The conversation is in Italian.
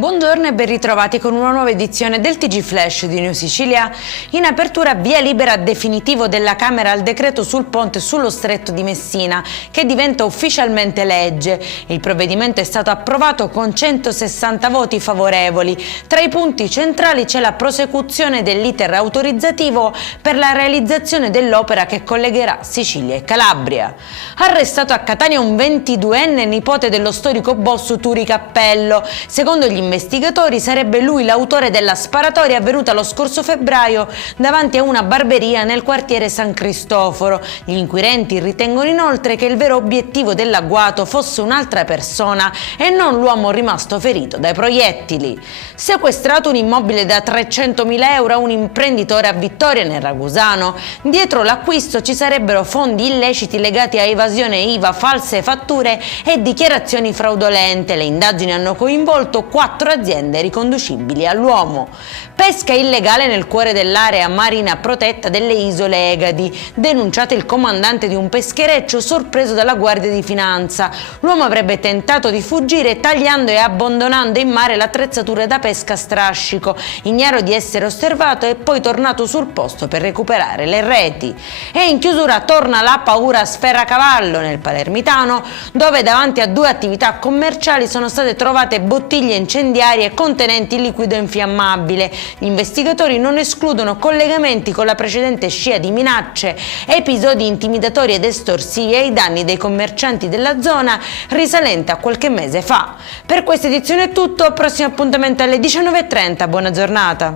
Buongiorno e ben ritrovati con una nuova edizione del TG Flash di New Sicilia. In apertura via libera definitivo della Camera al decreto sul ponte sullo Stretto di Messina, che diventa ufficialmente legge. Il provvedimento è stato approvato con 160 voti favorevoli. Tra i punti centrali c'è la prosecuzione dell'iter autorizzativo per la realizzazione dell'opera che collegherà Sicilia e Calabria. Arrestato a Catania un 22enne nipote dello storico boss Turi Cappello. Secondo gli investigatori sarebbe lui l'autore della sparatoria avvenuta lo scorso febbraio davanti a una barberia nel quartiere San Cristoforo. Gli inquirenti ritengono inoltre che il vero obiettivo dell'agguato fosse un'altra persona e non l'uomo rimasto ferito dai proiettili. Sequestrato un immobile da 300.000 euro a un imprenditore a Vittoria nel Ragusano. Dietro l'acquisto ci sarebbero fondi illeciti legati a evasione IVA, false fatture e dichiarazioni fraudolente. Le indagini hanno coinvolto 4 aziende riconducibili all'uomo. Pesca illegale nel cuore dell'area marina protetta delle isole Egadi. Denunciato il comandante di un peschereccio sorpreso dalla Guardia di Finanza. L'uomo avrebbe tentato di fuggire tagliando e abbandonando in mare l'attrezzatura da pesca a strascico, ignaro di essere osservato, e poi tornato sul posto per recuperare le reti. E in chiusura torna la paura a Sferacavallo nel Palermitano, dove davanti a 2 attività commerciali sono state trovate bottiglie incendiarie contenenti liquido infiammabile. Gli investigatori non escludono collegamenti con la precedente scia di minacce, episodi intimidatori ed estorsivi ai danni dei commercianti della zona risalente a qualche mese fa. Per questa edizione è tutto, prossimo appuntamento alle 19:30, buona giornata.